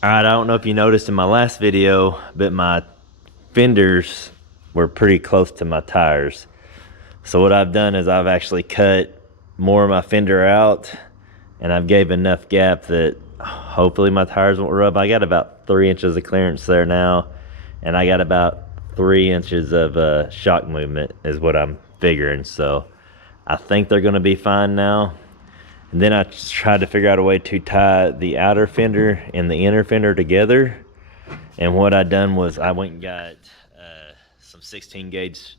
All right, I don't know if you noticed in my last video, but my fenders were pretty close to my tires. So what I've done is I've actually cut more of my fender out, and I've gave enough gap that hopefully my tires won't rub. I got about 3 inches of clearance there now, and I got about 3 inches of shock movement is what I'm figuring. So I think they're gonna be fine now. And then I tried to figure out a way to tie the outer fender and the inner fender together. And what I done was I went and got some 16 gauge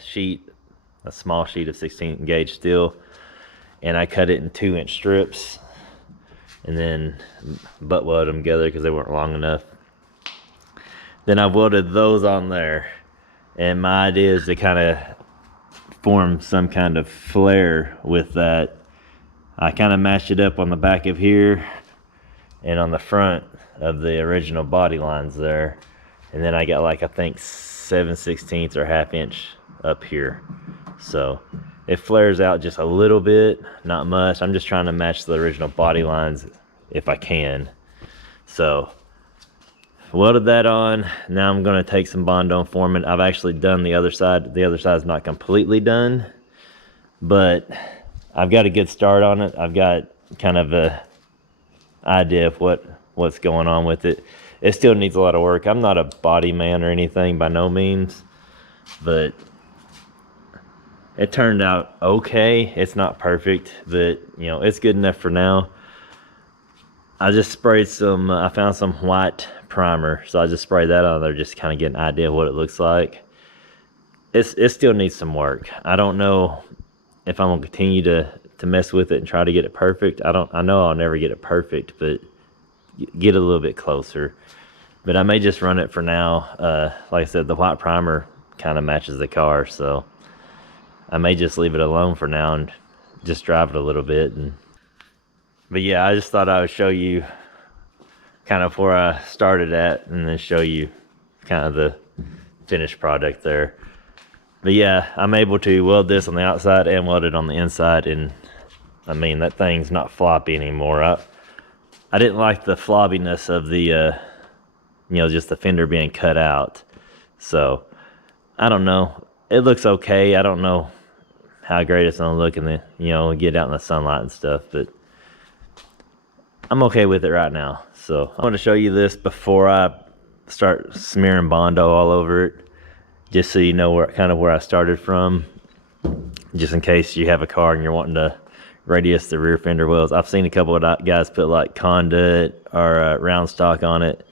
sheet, a small sheet of 16 gauge steel, and I cut it in 2-inch strips and then butt welded them together because they weren't long enough. Then I welded those on there, and my idea is to kind of form some kind of flare with that. I kind of matched it up on the back of here and on the front of the original body lines there. And then I got like, I think 7/16 or 1/2 inch up here. So it flares out just a little bit, not much. I'm just trying to match the original body lines if I can. So welded that on. Now I'm gonna take some Bondo and form it. I've actually done the other side. The other side's not completely done, but I've got a good start on it. I've got kind of a idea of what's going on with it. It still needs a lot of work. I'm not a body man or anything by no means, but it turned out okay. It's not perfect, but you know, it's good enough for now. I just sprayed some, I found some white primer, so I just sprayed that on there just to kind of get an idea of what it looks like. It still needs some work. I don't know if I'm gonna continue to mess with it and try to get it perfect. I know I'll never get it perfect, but get a little bit closer. But I may just run it for now. Like I said, the white primer kind of matches the car, so I may just leave it alone for now and just drive it a little bit. But yeah, I just thought I would show you kind of where I started at and then show you kind of the finished product there. But yeah, I'm able to weld this on the outside and weld it on the inside, and I mean, that thing's not floppy anymore. I didn't like the flobbiness of the, you know, just the fender being cut out. So, I don't know. It looks okay. I don't know how great it's gonna look in the, you know, get out in the sunlight and stuff, but I'm okay with it right now. So, I want to show you this before I start smearing Bondo all over it, just so you know where I started from, just in case you have a car and you're wanting to radius the rear fender wells. I've seen a couple of guys put like conduit or round stock on it,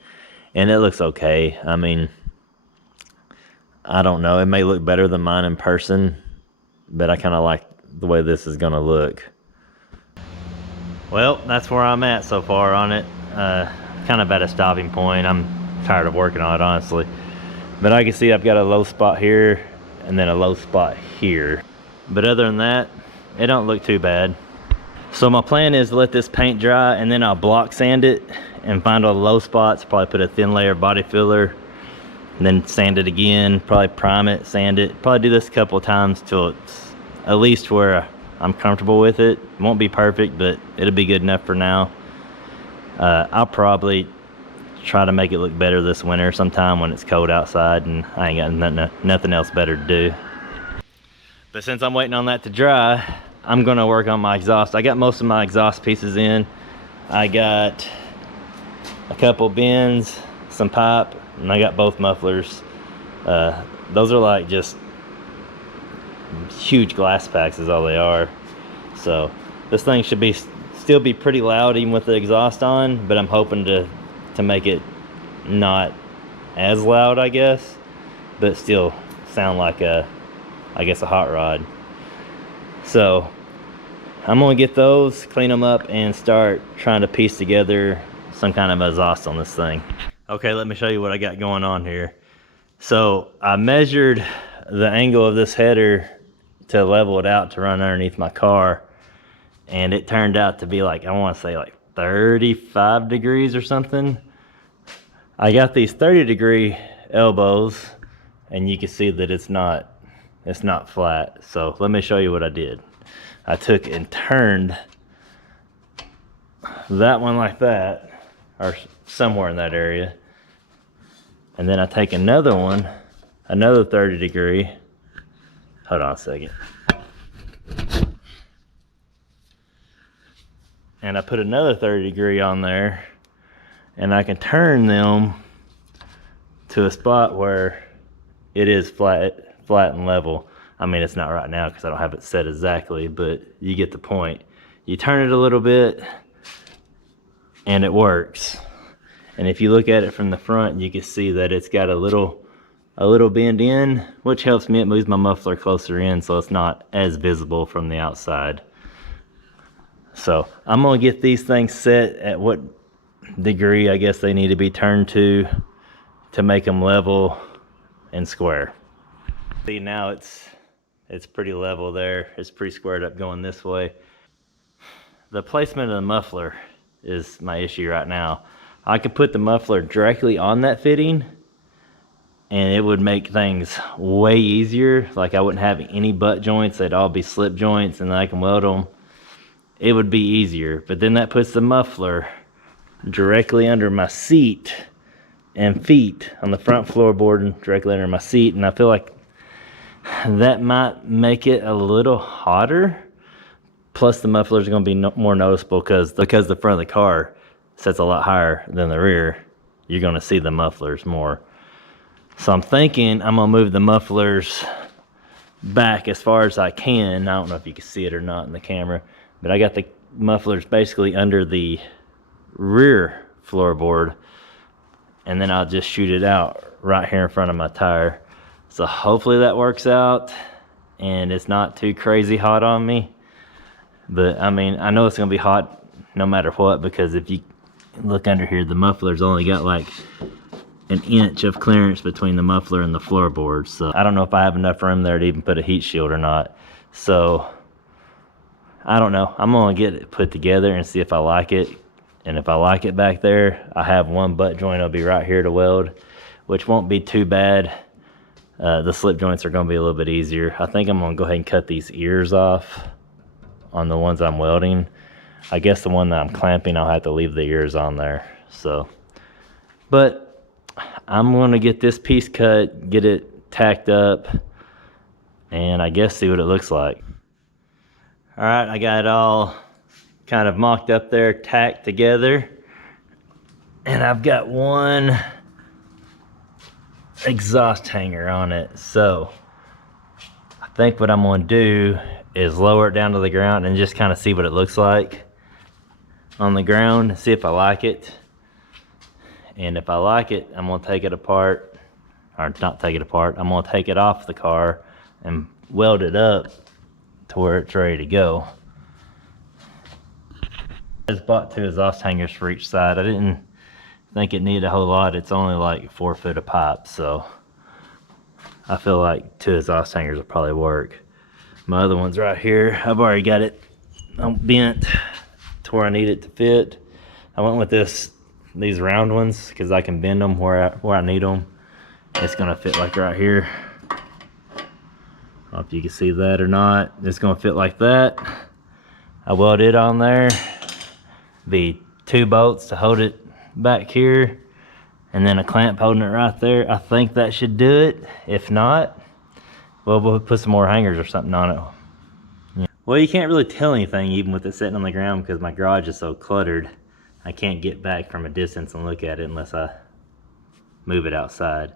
and it looks okay. I mean, I don't know, it may look better than mine in person, but I kind of like the way this is gonna look. Well, that's where I'm at so far on it. Kind of at a stopping point. I'm tired of working on it, honestly. But I can see I've got a low spot here and then a low spot here. But other than that, it don't look too bad. So my plan is to let this paint dry, and then I'll block sand it and find all the low spots, probably put a thin layer of body filler, and then sand it again, probably prime it, sand it. Probably do this a couple of times till it's at least where I'm comfortable with it. It won't be perfect, but it'll be good enough for now. I'll probably try to make it look better this winter sometime when it's cold outside and I ain't got nothing else better to do. But since I'm waiting on that to dry, I'm gonna work on my exhaust. I got most of my exhaust pieces in. I got a couple bends, some pipe, and I got both mufflers. Those are like just huge glass packs is all they are. So this thing should still be pretty loud even with the exhaust on, but I'm hoping to make it not as loud, I guess, but still sound like I guess a hot rod. So I'm gonna get those, clean them up, and start trying to piece together some kind of exhaust on this thing. Okay, let me show you what I got going on here. So I measured the angle of this header to level it out to run underneath my car, and it turned out to be like, I want to say like 35 degrees or something. I got these 30-degree elbows, and you can see that it's not flat. So let me show you what I did. I took and turned that one like that, or somewhere in that area. And then I take another one, another 30 degree. Hold on a second. And I put another 30 degree on there, and I can turn them to a spot where it is flat and level. I mean, it's not right now because I don't have it set exactly, but you get the point. You turn it a little bit and it works. And if you look at it from the front, you can see that it's got a little bend in, which helps me. It moves my muffler closer in so it's not as visible from the outside. So I'm gonna get these things set at what degree I guess they need to be turned to make them level and square. See, now it's pretty level there. It's pretty squared up going this way. The placement of the muffler is my issue right now. I could put the muffler directly on that fitting and it would make things way easier. Like I wouldn't have any butt joints, they'd all be slip joints and I can weld them. It would be easier, but then that puts the muffler directly under my seat and feet on the front floorboard and directly under my seat, and I feel like that might make it a little hotter. Plus the muffler is going to be more noticeable because the front of the car sits a lot higher than the rear. You're going to see the mufflers more. So I'm thinking I'm going to move the mufflers back as far as I can. I don't know if you can see it or not in the camera, but I got the mufflers basically under the rear floorboard, and then I'll just shoot it out right here in front of my tire. So hopefully that works out and it's not too crazy hot on me. But I mean, I know it's gonna be hot no matter what, because if you look under here, the muffler's only got like an inch of clearance between the muffler and the floorboard. So I don't know if I have enough room there to even put a heat shield or not. So I don't know. I'm gonna get it put together and see if I like it. And if I like it back there, I have one butt joint. It'll be right here to weld, which won't be too bad. The slip joints are gonna be a little bit easier. I think I'm gonna go ahead and cut these ears off on the ones I'm welding. I guess the one that I'm clamping, I'll have to leave the ears on there. So, but I'm gonna get this piece cut, get it tacked up, and I guess see what it looks like. All right, I got it all kind of mocked up there, tacked together, and I've got one exhaust hanger on it. So I think what I'm going to do is lower it down to the ground and just kind of see what it looks like on the ground, see if I like it. And if I like it, I'm going to take it apart, or not take it apart, I'm going to take it off the car and weld it up to where it's ready to go. I just bought 2 exhaust hangers for each side. I didn't think it needed a whole lot. It's only like 4 foot of pipe, so I feel like 2 exhaust hangers will probably work. My other one's right here. I've already got it bent to where I need it to fit. I went with these round ones because I can bend them where I need them. It's gonna fit like right here. I don't know if you can see that or not. It's gonna fit like that. I weld it on there. Be 2 bolts to hold it back here, and then a clamp holding it right there. I think that should do it. If not, well, we'll put some more hangers or something on it. Yeah. Well, you can't really tell anything even with it sitting on the ground because my garage is so cluttered. I can't get back from a distance and look at it unless I move it outside.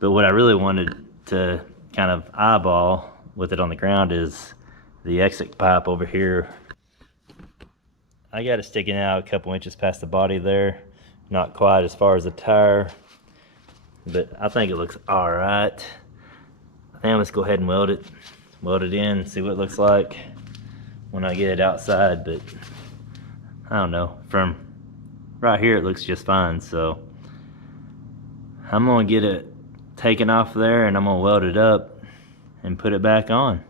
But what I really wanted to kind of eyeball with it on the ground is the exit pipe over here. I got it sticking out a couple inches past the body there. Not quite as far as the tire, but I think it looks all right. I think let's go ahead and weld it in, see what it looks like when I get it outside. But I don't know, from right here it looks just fine. So I'm gonna get it taken off there and I'm gonna weld it up and put it back on.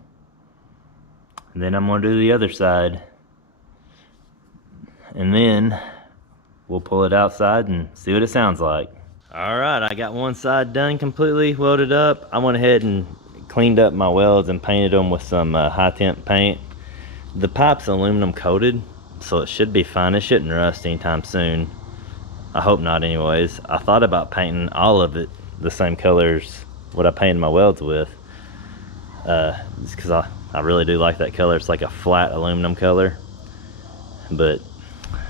And then I'm gonna do the other side. And then we'll pull it outside and see what it sounds like. All right, I got one side done completely welded up. I went ahead and cleaned up my welds and painted them with some high temp paint. The pipe's aluminum coated, so it should be fine. It shouldn't rust anytime soon. I hope not anyways. I thought about painting all of it the same colors what I painted my welds with, just because I really do like that color. It's like a flat aluminum color, but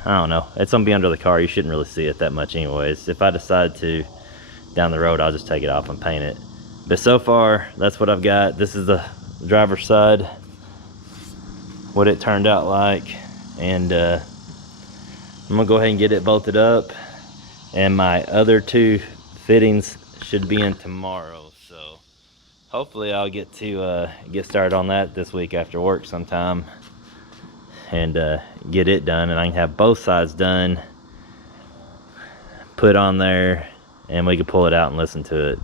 I don't know, it's gonna be under the car. You shouldn't really see it that much anyways. If I decide to down the road, I'll just take it off and paint it. But so far, that's what I've got. This is the driver's side, what it turned out like, and I'm gonna go ahead and get it bolted up, and my other two fittings should be in tomorrow. So hopefully I'll get to get started on that this week after work sometime, and get it done, and I can have both sides done, put on there, and we can pull it out and listen to it.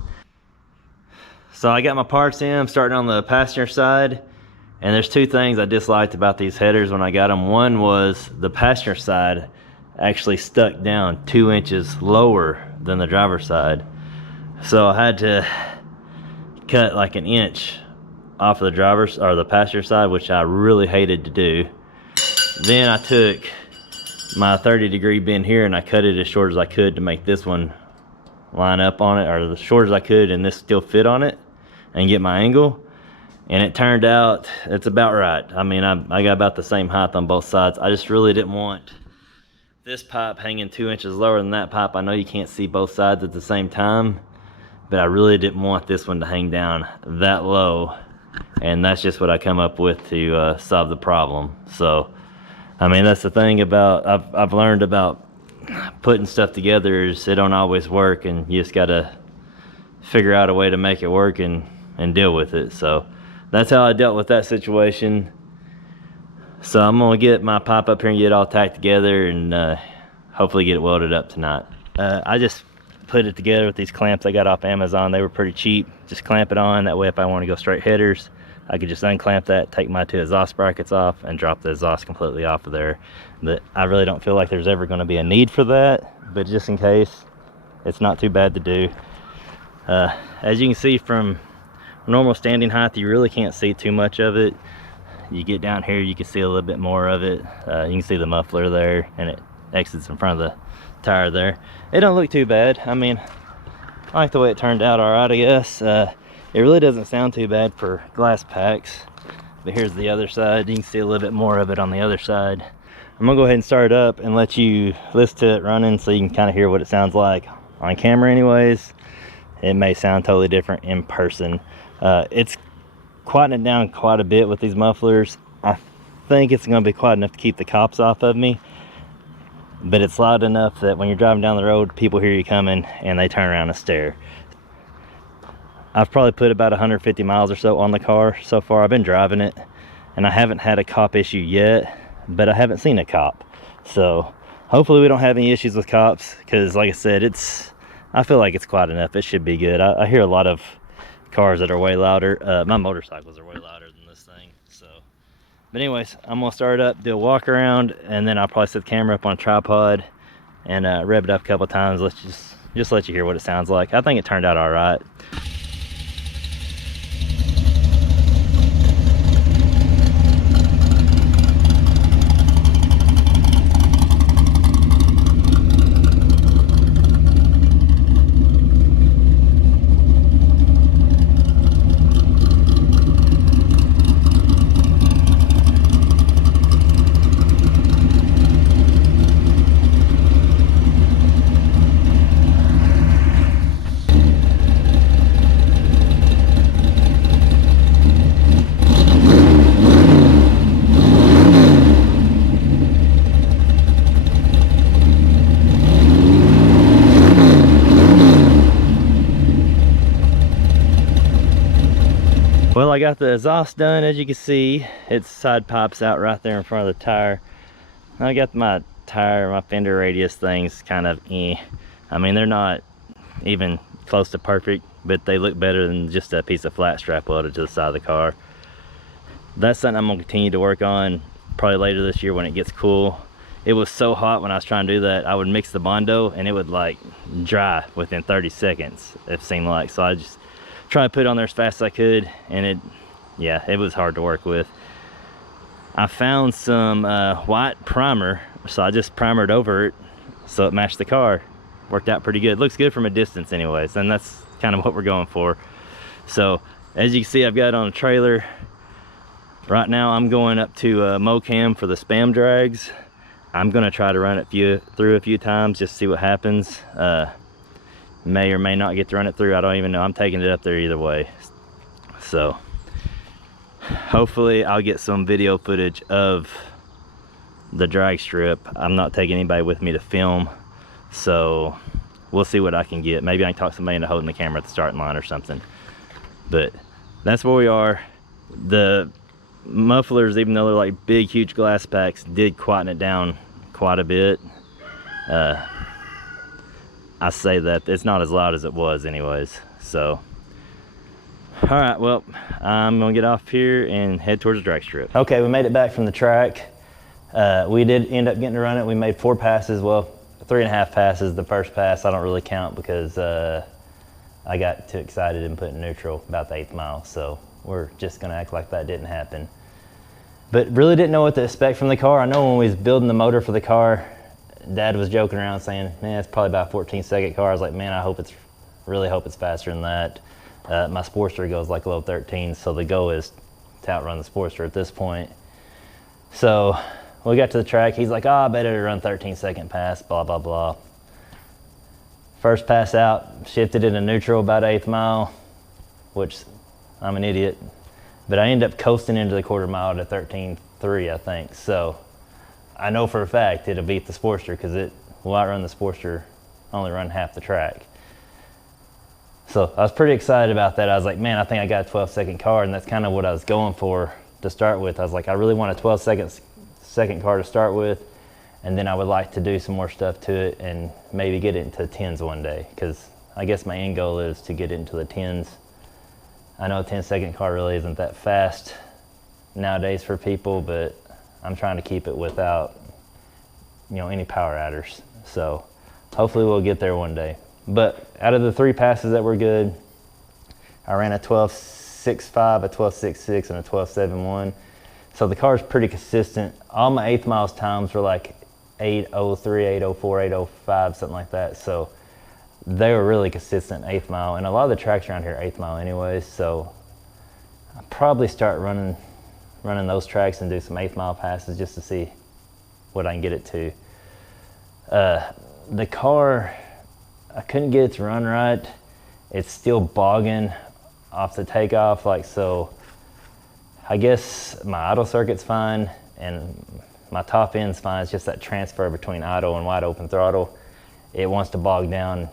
So I got my parts in. I'm starting on the passenger side, and there's two things I disliked about these headers when I got them. One was the passenger side actually stuck down 2 inches lower than the driver's side, so I had to cut like an inch off of the driver's or the passenger side, which I really hated to do. Then I took my 30-degree bend here and I cut it as short as I could to make this one line up on it, or as short as I could, and this still fit on it and get my angle. And it turned out it's about right. I mean, I got about the same height on both sides. I just really didn't want this pipe hanging 2 inches lower than that pipe. I know you can't see both sides at the same time, but I really didn't want this one to hang down that low, and that's just what I come up with to solve the problem. So I mean, that's the thing about I've learned about putting stuff together, is it don't always work, and you just gotta figure out a way to make it work and deal with it. So that's how I dealt with that situation. So I'm gonna get my pipe up here and get it all tacked together, and hopefully get it welded up tonight. I just put it together with these clamps I got off Amazon. They were pretty cheap. Just clamp it on, that way if I want to go straight headers, I could just unclamp that, take my two exhaust brackets off, and drop the exhaust completely off of there. But I really don't feel like there's ever going to be a need for that, but just in case, it's not too bad to do. As you can see from normal standing height, you really can't see too much of it. You get down here, you can see a little bit more of it. You can see the muffler there, and it exits in front of the tire there. It don't look too bad. I mean, I like the way it turned out all right, I guess. It really doesn't sound too bad for glass packs. But here's the other side. You can see a little bit more of it on the other side. I'm gonna go ahead and start it up and let you listen to it running, so you can kind of hear what it sounds like on camera anyways. It may sound totally different in person. It's quieting it down quite a bit with these mufflers. I think it's gonna be quiet enough to keep the cops off of me, but it's loud enough that when you're driving down the road, people hear you coming and they turn around and stare. I've probably put about 150 miles or so on the car so far. I've been driving it, and I haven't had a cop issue yet, but I haven't seen a cop. So hopefully we don't have any issues with cops, because like I said, I feel like it's quiet enough. It should be good. I hear a lot of cars that are way louder. My motorcycles are way louder than this thing. So, but anyways, I'm gonna start it up, do a walk around, and then I'll probably set the camera up on a tripod and rev it up a couple times. Let's just let you hear what it sounds like. I think it turned out all right. Well, I got the exhaust done. As you can see, its side pipes out right there in front of the tire. I got my tire, my fender radius things kind of I mean, they're not even close to perfect, but they look better than just a piece of flat strap welded to the side of the car. That's something I'm gonna continue to work on probably later this year when it gets cool. It was so hot when I was trying to do that, I would mix the Bondo and it would like dry within 30 seconds, it seemed like. So I just try to put it on there as fast as I could, and it was hard to work with. I found some white primer, so I just primered over it so it matched the car. Worked out pretty good. Looks good from a distance anyways, and that's kind of what we're going for. So as you can see, I've got it on a trailer. Right now I'm going up to Mocam for the spam drags. I'm gonna try to run it through a few times, just see what happens. May or may not get to run it through, I don't even know. I'm taking it up there either way. So hopefully I'll get some video footage of the drag strip. I'm not taking anybody with me to film, so we'll see what I can get. Maybe I can talk somebody into holding the camera at the starting line or something. But that's where we are. The mufflers, even though they're like big huge glass packs, did quieten it down quite a bit. I say that it's not as loud as it was anyways. So all right, well, I'm gonna get off here and head towards the drag strip. Okay, we made it back from the track. We did end up getting to run it. We made 4 passes, well, 3.5 passes. The first pass I don't really count because I got too excited and put in neutral about the 8th mile, so we're just gonna act like that didn't happen. But really didn't know what to expect from the car. I know when we was building the motor for the car, Dad was joking around saying, man, it's probably about a 14-second car. I was like, man, really hope it's faster than that. My Sportster goes like low 13, so the goal is to outrun the Sportster at this point. So we got to the track. He's like, oh, I bet it'll run 13-second pass, blah, blah, blah. First pass out, shifted into neutral about 8th mile, which I'm an idiot. But I ended up coasting into the 1/4 mile to 13.3, I think. So I know for a fact it'll beat the Sportster because it will outrun the Sportster, only run half the track. So I was pretty excited about that. I was like, man, I think I got a 12-second car, and that's kind of what I was going for to start with. I was like, I really want a 12-second car to start with, and then I would like to do some more stuff to it and maybe get it into 10s one day, because I guess my end goal is to get it into the 10s. I know a 10-second car really isn't that fast nowadays for people, but I'm trying to keep it without, you know, any power adders. So hopefully we'll get there one day. But out of the 3 passes that were good, I ran a 12.65, a 12.66, and a 12.71. So the car's pretty consistent. All my 8th miles times were like 8.03, 8.04, 8.05, something like that. So they were really consistent 8th mile. And a lot of the tracks around here are 8th mile anyways. So I'll probably start running those tracks and do some 8th mile passes just to see what I can get it to. The car, I couldn't get it to run right. It's still bogging off the takeoff, like, so I guess my idle circuit's fine and my top end's fine. It's just that transfer between idle and wide open throttle. It wants to bog down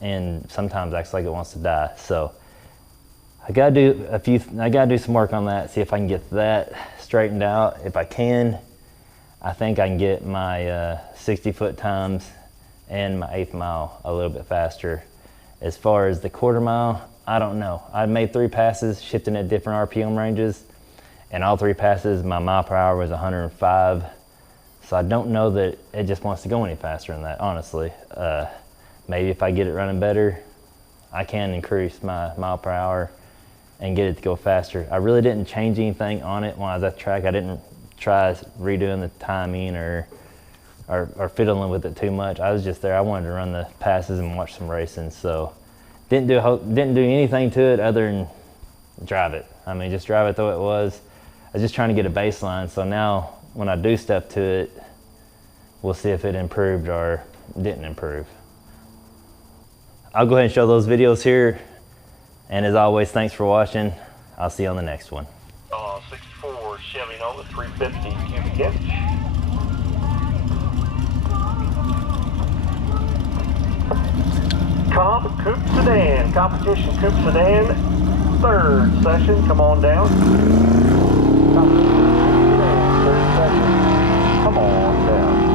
and sometimes acts like it wants to die. So I gotta do some work on that, see if I can get that straightened out. If I can, I think I can get my 60-foot times and my 8th mile a little bit faster. As far as the 1/4 mile, I don't know. I made 3 passes, shifting at different RPM ranges, and all 3 passes, my mile per hour was 105. So I don't know that it just wants to go any faster than that, honestly. Maybe if I get it running better, I can increase my mile per hour and get it to go faster. I really didn't change anything on it when I was at the track. I didn't try redoing the timing or fiddling with it too much. I was just there. I wanted to run the passes and watch some racing, so didn't do anything to it other than drive it. I mean, just drive it the way it was. I was just trying to get a baseline, so now when I do stuff to it, we'll see if it improved or didn't improve. I'll go ahead and show those videos here, and as always, thanks for watching. I'll see you on the next one. 64 Chevy Nova 350 cubic inch. Comp Coupe Sedan, competition Coupe Sedan, 3rd session, come on down. Competition Coupe Sedan, 3rd session, come on down.